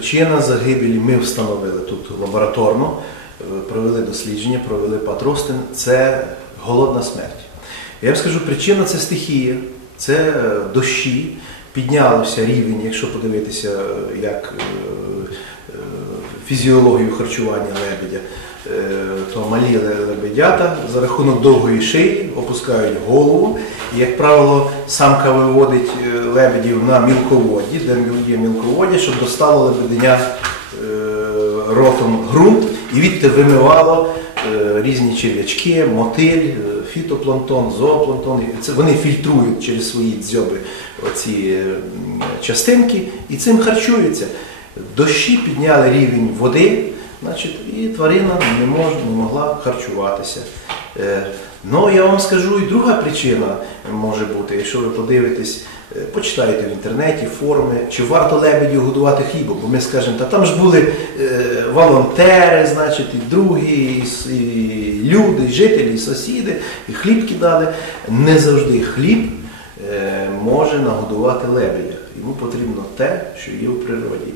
причина загибелі ми встановили тут лабораторно, е, провели дослідження, провели патростин. Це голодна смерть. Я вам скажу, причина це стихія, це е, дощі, піднялися рівень, якщо подивитися, е, як фізіологію харчування лебедя, малі лебедята за рахунок довгої шиї опускають голову. І, як правило, самка виводить е, лебедів на мілководді, де є мілководдя, щоб достало лебеденя е, ротом ґрунт і відти вимивало е, різні черв'ячки, мотиль, фітопланктон, зоопланктон. Вони фільтрують через свої дзьоби оці е, частинки і цим харчуються. Дощі підняли рівень води, значить, і тварина не, мож, не могла харчуватися. Е, Ну, я вам скажу, і друга причина може бути, якщо ви подивитесь, е, почитаєте в інтернеті форуми, чи варто лебедів годувати хлібом, бо ми скажемо, та там ж були е, волонтери, значить, і другі, і, і люди, і жителі, і сусіди, і хліб кидали. Не завжди хліб може нагодувати лебедя. Йому потрібно те, що є в природі.